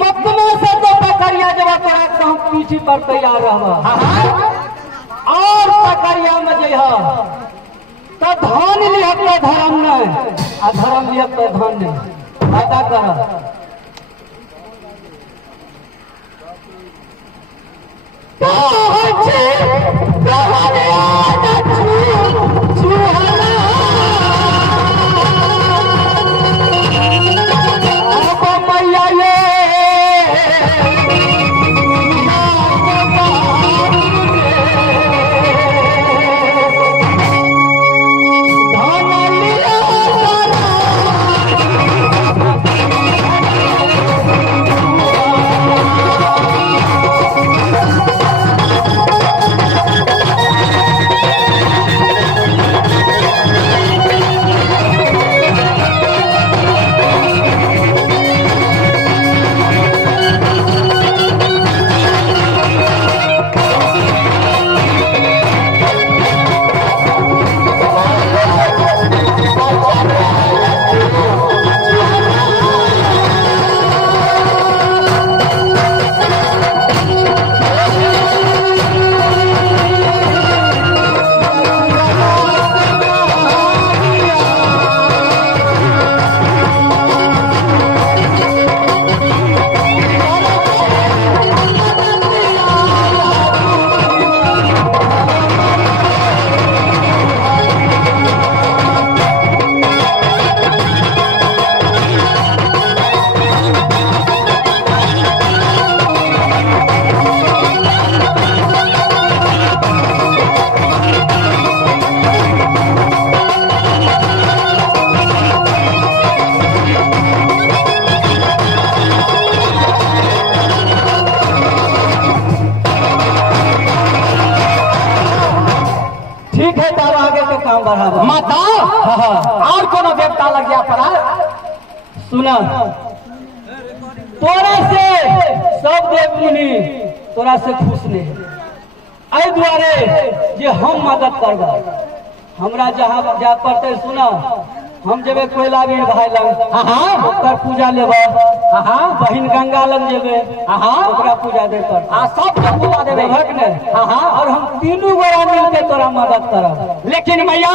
मकमा से तो पकड़िया जब तोरा हम पीछे पर तैयार रहा और पकड़िया में जे तो धन लिया तो धर्म नहीं आ धर्म लिया तो धन नहीं फायदा कर माता और कोनो देवता लग गया पड़ा सुना तोरा से सब देव मुनि तोरा से खुश नहीं आई द्वारे जे हम मदद करबा हमरा जहाँ जा पड़ते सुना हम जेबे कोयला भी भाई लग ओकर पूजा लेबे बहिन गंगा लग जेबे ओकरा पूजा दे कर सब पूजा देबे भक ने और हम तीनों गोरा मिलके तोरा मदद करब लेकिन मैया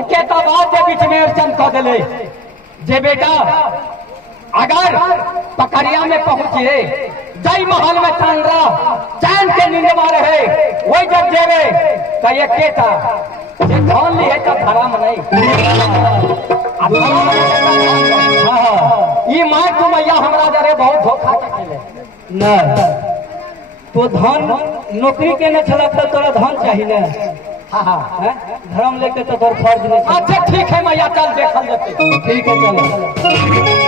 एकेटा बात के बीच में अर्चन कर दिले जे बेटा अगर पकड़िया में पहुंचे जय महल में चैन के नींद में रहे वही जब जेबे तो एकेटा जे धन ली है तो धर्म नहीं ई माय तो मैया हमरा जरे बहुत धोखा के खेले नहीं तो धन नौकरी के न छलक तो तोरा धन चाहिए ना धर्म लेके तो तोर फर्ज नहीं। अच्छा ठीक है मैया चल देखल जाते ठीक है चलो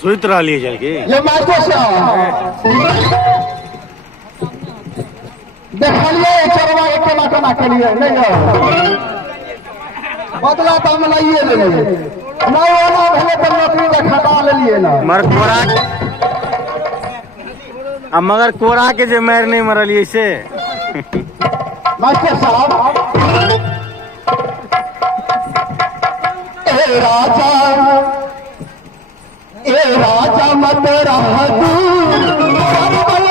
सुत रहा लिए जाएगी ये मास्टर साहब देखलिए चरवा एक कमा के लिए नहीं बदला तो हम लाइए ले लिए नहीं वाला भले पर नौकरी में खटा ले लिए ना मगर कोरा अब मगर कोरा के जो मैर नहीं मरल इसे मास्टर साहब ए राजा मत रह दूर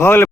भगल